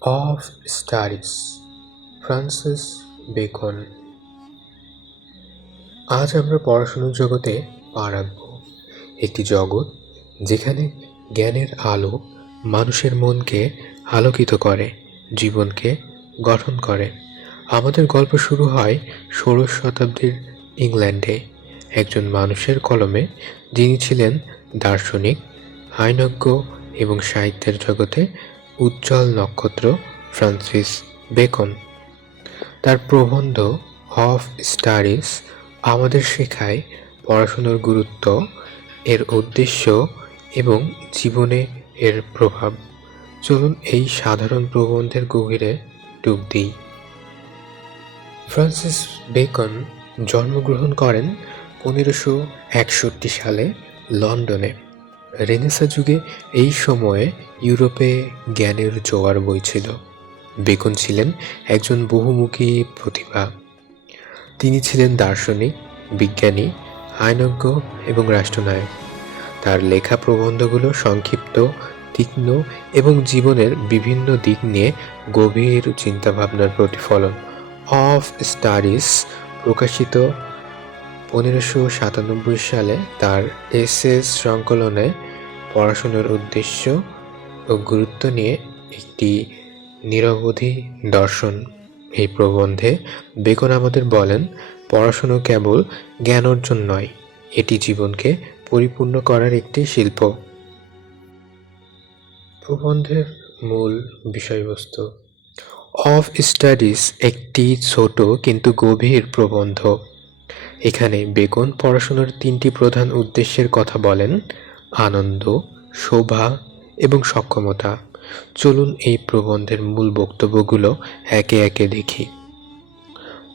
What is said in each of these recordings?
Of studies, Francis Bacon. আজ আমরা পড়াশোনার জগতে পা রাখব, একটি জগৎ যেখানে জ্ঞানের আলো মানুষের মনকে আলোকিত করে, জীবনকে গঠন করে। আমাদের গল্প শুরু হয় ১৬শ শতাব্দীর ইংল্যান্ডে, একজন মানুষের কলমে, যিনি ছিলেন দার্শনিক, আইনজ্ঞ এবং সাহিত্যের জগতে উজ্জ্বল নক্ষত্র, ফ্রান্সিস বেকন। তার প্রবন্ধ অফ স্টাডিজ আমাদের শেখায় পড়াশোনার গুরুত্ব, এর উদ্দেশ্য এবং জীবনে এর প্রভাব। চলুন এই সাধারণ প্রবন্ধের গভীরে ডুব দিই। ফ্রান্সিস বেকন জন্মগ্রহণ করেন ১৫৬১ সালে লন্ডনে। রেনেসাঁ যুগে এই সময়ে ইউরোপে জ্ঞানের জোয়ার বইছিল। বেকন ছিলেন একজন বহুমুখী প্রতিভা। তিনি ছিলেন দার্শনিক, বিজ্ঞানী, আইনজ্ঞ এবং রাষ্ট্রনায়ক। তার লেখা প্রবন্ধগুলো সংক্ষিপ্ত, তীক্ষ্ণ এবং জীবনের বিভিন্ন দিক নিয়ে গভীর চিন্তাভাবনার প্রতিফলন। অফ স্টাডিজ প্রকাশিত ১৫৯৭ সালে তার এসেস সংকলনে পড়াশোনার উদ্দেশ্য ও গুরুত্ব নিয়ে একটি নিরবধি দর্শন। এই প্রবন্ধে বেকন আমাদের বলেন, পড়াশুনো কেবল জ্ঞান অর্জন নয়, এটি জীবনকে পরিপূর্ণ করার একটি শিল্প। প্রবন্ধের মূল বিষয়বস্তু। অফ স্টাডিজ একটি ছোট কিন্তু গভীর প্রবন্ধ। এখানে বেকন পড়াশোনার ৩টি প্রধান উদ্দেশ্যের কথা বলেন: আনন্দ, শোভা এবং সক্ষমতা। চলুন এই প্রবন্ধের মূল বক্তব্যগুলো একে একে দেখি।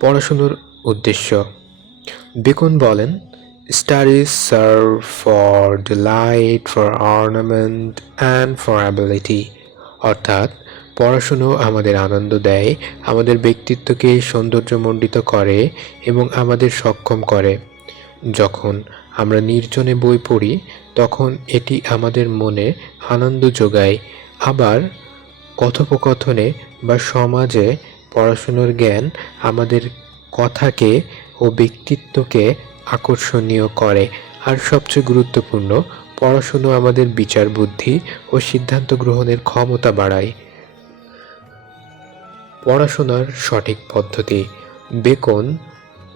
পড়াশোনার উদ্দেশ্য। বেকন বলেন, studies serve for delight, for ornament and for ability. অর্থাৎ পড়াশুনো আমাদের আনন্দ দেয়, আমাদের ব্যক্তিত্বকে সৌন্দর্যমণ্ডিত করে এবং আমাদের সক্ষম করে। যখন আমরা নির্জনে বই পড়ি, তখন এটি আমাদের মনে আনন্দ যোগায়। আবার কথোপকথনে বা সমাজে পড়াশুনোর জ্ঞান আমাদের কথাকে ও ব্যক্তিত্বকে আকর্ষণীয় করে। আর সবচেয়ে গুরুত্বপূর্ণ, পড়াশুনো আমাদের বিচার বুদ্ধি ও সিদ্ধান্ত গ্রহণের ক্ষমতা বাড়ায়। পড়াশোনার সঠিক পদ্ধতি। বেকন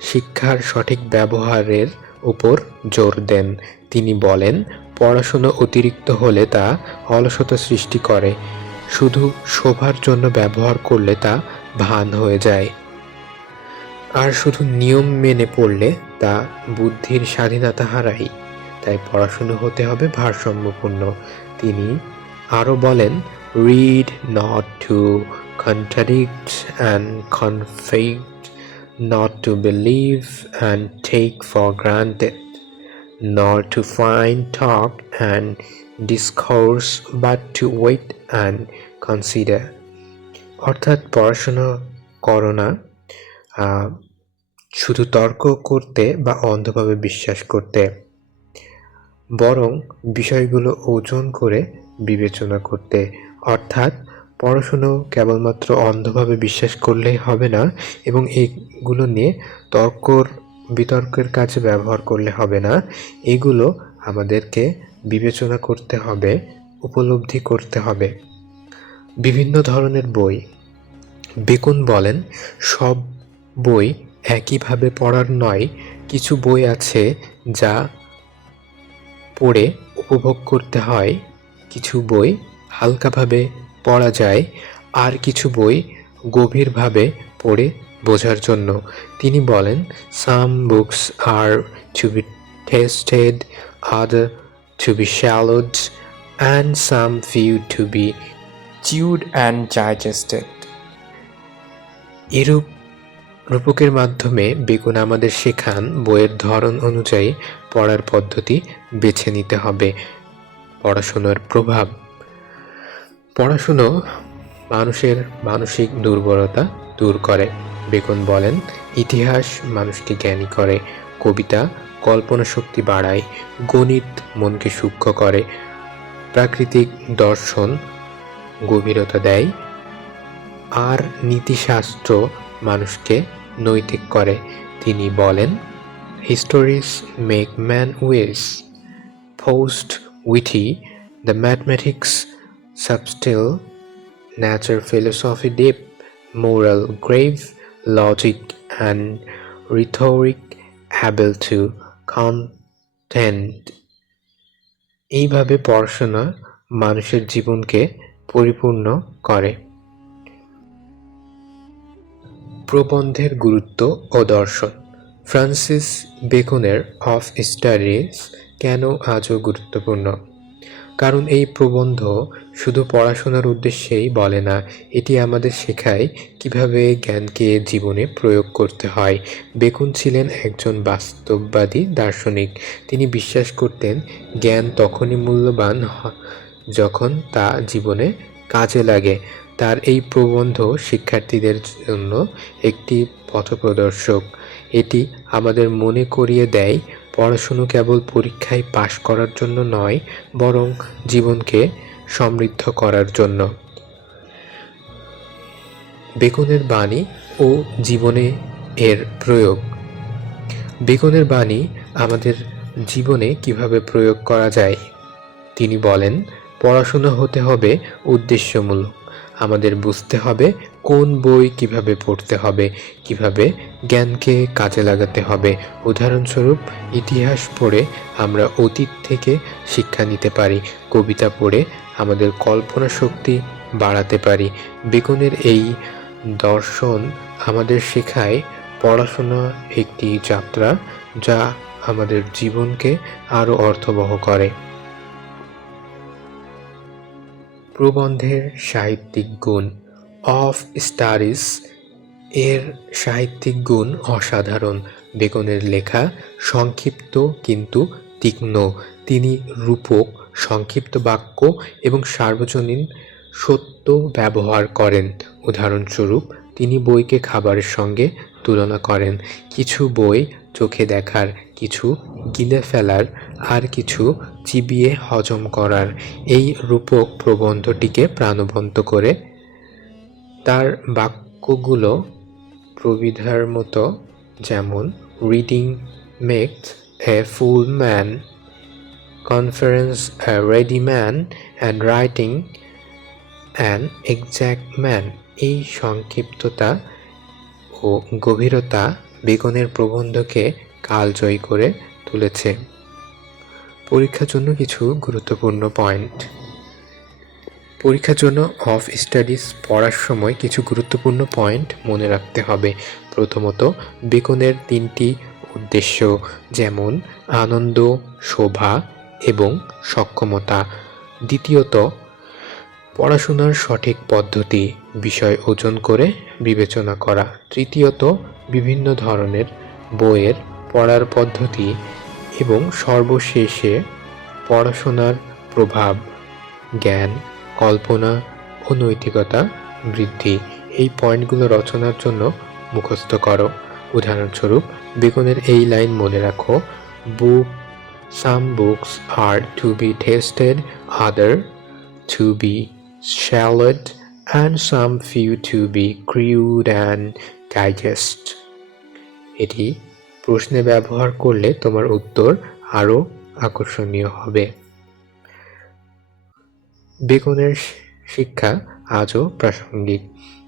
শিক্ষার সঠিক ব্যবহারের উপর জোর দেন। তিনি বলেন, পড়াশোনা অতিরিক্ত হলে তা অলসতা সৃষ্টি করে, শুধু শোভার জন্য ব্যবহার করলে তা ভান হয়ে যায়, আর শুধু নিয়ম মেনে পড়লে তা বুদ্ধির স্বাধীনতা হারায়। তাই পড়াশুনো হতে হবে ভারসাম্যপূর্ণ। তিনি আরও বলেন, read not to contradict and confute, not to believe and take for granted, nor to find talk and discourse, but to wait and consider. অর্থাৎ পড়াশোনা করো না শুধু তর্ক করতে বা অন্ধভাবে বিশ্বাস করতে, বরং বিষয়গুলো ওজন করে বিবেচনা করতে। অর্থাৎ পড়াশুনো কেবলমাত্র অন্ধভাবে বিশ্বাস করলেই হবে না এবং এগুলো নিয়ে বিতর্কের কাজে ব্যবহার করলে হবে না। এগুলো আমাদেরকে বিবেচনা করতে হবে, উপলব্ধি করতে হবে। বিভিন্ন ধরনের বই। বেকন বলেন, সব বই একইভাবে পড়ার নয়। কিছু বই আছে যা পড়ে উপভোগ করতে হয়, কিছু বই হালকাভাবে পড়া যায়, আর কিছু বই গভীরভাবে পড়ে বোঝার জন্য। তিনি বলেন, some books are to be tasted, other to be swallowed, and some few to be chewed and digested. এরূপ রূপকের মাধ্যমে বেকন আমাদের শেখান, বইয়ের ধরন অনুযায়ী পড়ার পদ্ধতি বেছে নিতে হবে। পড়াশোনার প্রভাব। পড়াশুনো মানুষের মানসিক দুর্বলতা দূর করে। বেকন বলেন, ইতিহাস মানুষকে জ্ঞানী করে, কবিতা কল্পনা শক্তি বাড়ায়, গণিত মনকে সূক্ষ্ম করে, প্রাকৃতিক দর্শন গভীরতা দেয়, আর নীতিশাস্ত্র মানুষকে নৈতিক করে। তিনি বলেন, হিস্টোরিজ মেক ম্যান উইস, পোস্ট witty, the mathematics subtle, nature philosophy deep, moral grave, logic and rhetoric able to contend. এইভাবে পড়াশোনা মানুষের জীবনকে পরিপূর্ণ করে। প্রবন্ধের গুরুত্ব ও দর্শন। ফ্রান্সিস বেকনের অফ স্টাডিজ কেন আজও গুরুত্বপূর্ণ? কারণ এই প্রবন্ধ শুধু পড়াশোনার উদ্দেশ্যেই বলে না, এটি আমাদের শেখায় কিভাবে জ্ঞানকে জীবনে প্রয়োগ করতে হয়। বেকন ছিলেন একজন বাস্তববাদী দার্শনিক। তিনি বিশ্বাস করতেন জ্ঞান তখনই মূল্যবান যখন তা জীবনে কাজে লাগে। তার এই প্রবন্ধ শিক্ষার্থীদের জন্য একটি পথপ্রদর্শক। এটি আমাদের মনে করিয়ে দেয় পড়াশুনো কেবল পরীক্ষায় পাশ করার জন্য নয়, বরং জীবনকে সমৃদ্ধ করার জন্য। বেকনের বাণী ও জীবনে এর প্রয়োগ। বেকনের বাণী আমাদের জীবনে কিভাবে প্রয়োগ করা যায়। তিনি বলেন, পড়াশোনা হতে হবে উদ্দেশ্যমূলক। আমাদের বুঝতে হবে কোন বই কিভাবে পড়তে হবে, কিভাবে জ্ঞানকে কাজে লাগাতে হবে। উদাহরণস্বরূপ, ইতিহাস পড়ে আমরা অতীত থেকে শিক্ষা নিতে পারি, কবিতা পড়ে আমাদের কল্পনা শক্তি বাড়াতে পারি। বেকনের এই দর্শন আমাদের শেখায় পড়াশোনা একটি যাত্রা, যা আমাদের জীবনকে আরও অর্থবহ করে। প্রবন্ধের সাহিত্যিক গুণ। অফ স্টাডিজ এর সাহিত্যিক গুণ অসাধারণ। বেকনের লেখা সংক্ষিপ্ত কিন্তু তীক্ষ্ণ। তিনি রূপক, সংক্ষিপ্ত বাক্য এবং সার্বজনীন সত্য ব্যবহার করেন। উদাহরণস্বরূপ, তিনি বইকে খাবারের সঙ্গে তুলনা করেন। কিছু বই চোখে দেখার, কিছু গিলে ফেলার, আর কিছু চিবিয়ে হজম করার। এই রূপক প্রবন্ধটিকে প্রাণবন্ত করে। তার বাক্যগুলো প্রবিধার মতো, যেমন reading makes a full man, conference a ready man, and writing an exact man. এই সংক্ষিপ্ততা ও গভীরতা বেকনের প্রবন্ধকে কালজয়ী করে তুলেছে। পরীক্ষার জন্য কিছু গুরুত্বপূর্ণ পয়েন্ট। পরীক্ষার জন্য অফ স্টাডিজ পড়ার সময় কিছু গুরুত্বপূর্ণ পয়েন্ট মনে রাখতে হবে। প্রথমত, বেকনের 3টি উদ্দেশ্য, যেমন আনন্দ, শোভা এবং সক্ষমতা। দ্বিতীয়ত, পড়াশোনার সঠিক পদ্ধতি, বিষয় ওজন করে বিবেচনা করা। তৃতীয়ত, বিভিন্ন ধরনের বইয়ের পড়ার পদ্ধতি। এবং সর্বশেষে, পড়াশোনার প্রভাব, জ্ঞান, কল্পনা ও নৈতিকতা বৃদ্ধি। এই পয়েন্টগুলো রচনার জন্য মুখস্থ করো। উদাহরণস্বরূপ, বেকনের এই লাইন মনে রাখো, some books are to be tasted, other to be shallowed, and some few to be crude and digest. এটি প্রশ্নে ব্যবহার করলে তোমার উত্তর আরও আকর্ষণীয় হবে। বেকনের শিক্ষা আজও প্রাসঙ্গিক।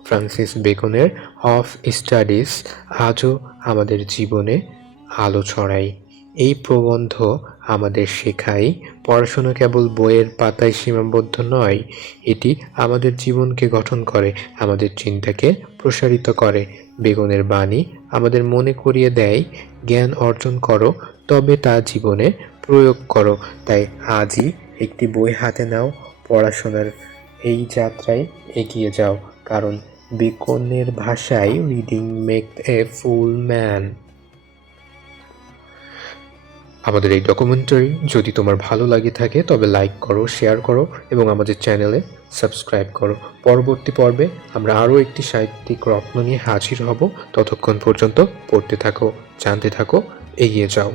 ফ্রান্সিস বেকনের অফ স্টাডিজ আজও আমাদের জীবনে আলো ছড়ায়। এই প্রবন্ধ আমাদের শেখায় পড়াশোনা কেবল বইয়ের পাতায় সীমাবদ্ধ নয়, এটি আমাদের জীবনকে গঠন করে, আমাদের চিন্তাকে প্রসারিত করে। বেকনের বাণী আমাদের মনে করিয়ে দেয়, জ্ঞান অর্জন করো, তবে তা জীবনে প্রয়োগ করো। তাই আজই একটি বই হাতে নাও, পড়াশোনার এই যাত্রায় এগিয়ে যাও, কারণ বেকনের ভাষায় reading make a full man. আমাদের এই ডকুমেন্টারি যদি তোমার ভালো লাগে থাকে তবে লাইক করো, শেয়ার করো এবং আমাদের চ্যানেলে সাবস্ক্রাইব করো। পরবর্তী পর্বে আমরা আরও একটি সাহিত্যিক রত্ন নিয়ে হাজির হব। ততক্ষণ পর্যন্ত পড়তে থাকো, জানতে থাকো, এগিয়ে যাও।